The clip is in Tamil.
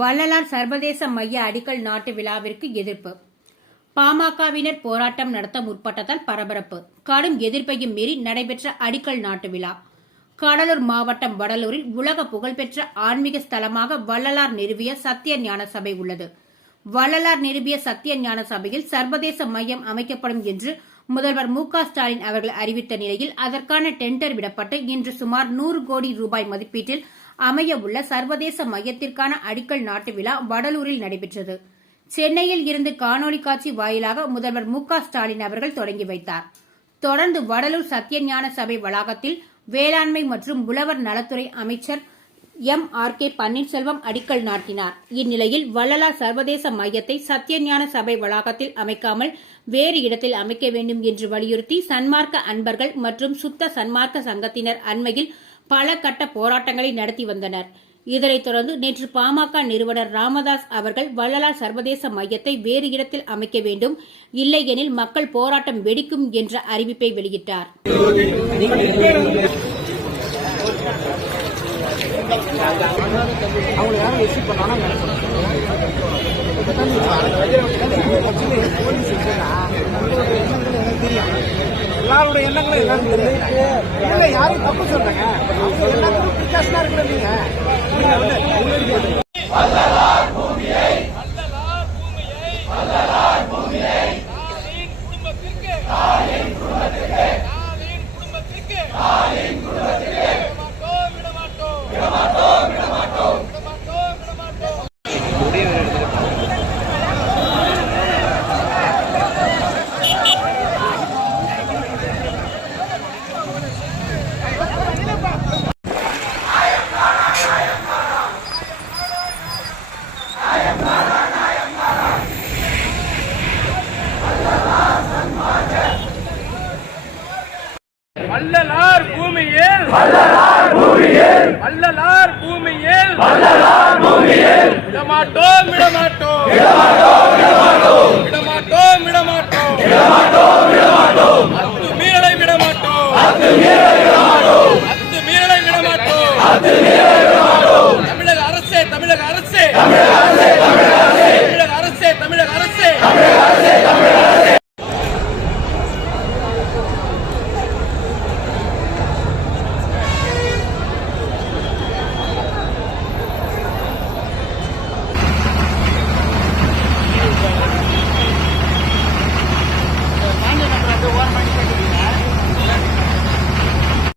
வள்ளலார் சர்வதேச மைய அடிக்கல் நாட்டு விழாவிற்கு எதிர்ப்பு. பாமகவினர் போராட்டம் நடத்த முற்பட்டதால் பரபரப்பு. கடும் எதிர்ப்பையும் மீறி நடைபெற்ற அடிக்கல் நாட்டு விழா. கடலூர் மாவட்டம் வடலூரில் உலக புகழ்பெற்ற ஆன்மீக ஸ்தலமாக வள்ளலார் நிறுவிய சத்திய ஞான சபை உள்ளது. வள்ளலார் நிறுவிய சத்திய ஞான சபையில் சர்வதேச மையம் அமைக்கப்படும் என்று முதல்வர் மு ஸ்டாலின் அவர்கள் அறிவித்த நிலையில் அதற்கான டெண்டர் விடப்பட்டு இன்று சுமார் நூறு கோடி ரூபாய் மதிப்பீட்டில் அமைய உள்ள சர்வதேச மையத்திற்கான அடிக்கல் நாட்டு விழா வடலூரில் நடைபெற்றது. சென்னையில் இருந்து காணொலி காட்சி வாயிலாக முதல்வர் மு ஸ்டாலின் அவர்கள் தொடங்கி வைத்தார். தொடர்ந்து வடலூர் சத்தியஞான சபை வளாகத்தில் வேளாண்மை மற்றும் உழவர் நலத்துறை அமைச்சர் எம் ஆர் கே பன்னீர்செல்வம் அடிக்கல் நாட்டினார். இந்நிலையில் வள்ளலார் சர்வதேச மையத்தை சத்தியஞான சபை வளாகத்தில் அமைக்காமல் வேறு இடத்தில் அமைக்க வேண்டும் என்று வலியுறுத்தி சன்மார்க்க அன்பர்கள் மற்றும் சுத்த சன்மார்க்க சங்கத்தினர் அண்மையில் பல கட்ட போராட்டங்களை நடத்தி வந்தனர். இதனைத் தொடர்ந்து நேற்று பாமக நிறுவனர் ராமதாஸ் அவர்கள் வள்ளலார் சர்வதேச மையத்தை வேறு இடத்தில் அமைக்க வேண்டும் இல்லையெனில் மக்கள் போராட்டம் வெடிக்கும் என்ற அறிவிப்பை வெளியிட்டார். அவங்க யாரும் பண்ணாலும் எல்லாருடைய எண்ணங்களும் எல்லாரும் தெரியும் இல்லை யாரும் தப்பு சொல்றாங்க அவங்க எல்லாத்துக்கும் வித்தியாசமா இருக்கிற நீங்க குடும்பத்திற்கு. வல்லலார் பூமியில். வல்லலார் பூமியில். வல்லலார் பூமியில். வல்லலார் பூமியில். விடமாட்டோம் விடமாட்டோம். விடமாட்டோம் விடமாட்டோம். விடமாட்டோம் விடமாட்டோம். விடமாட்டோம் விடமாட்டோம். அத்து மீறலை விடமாட்டோம். அத்து மீறலை விடமாட்டோம். அத்து மீறலை விடமாட்டோம். அத்து மீறலை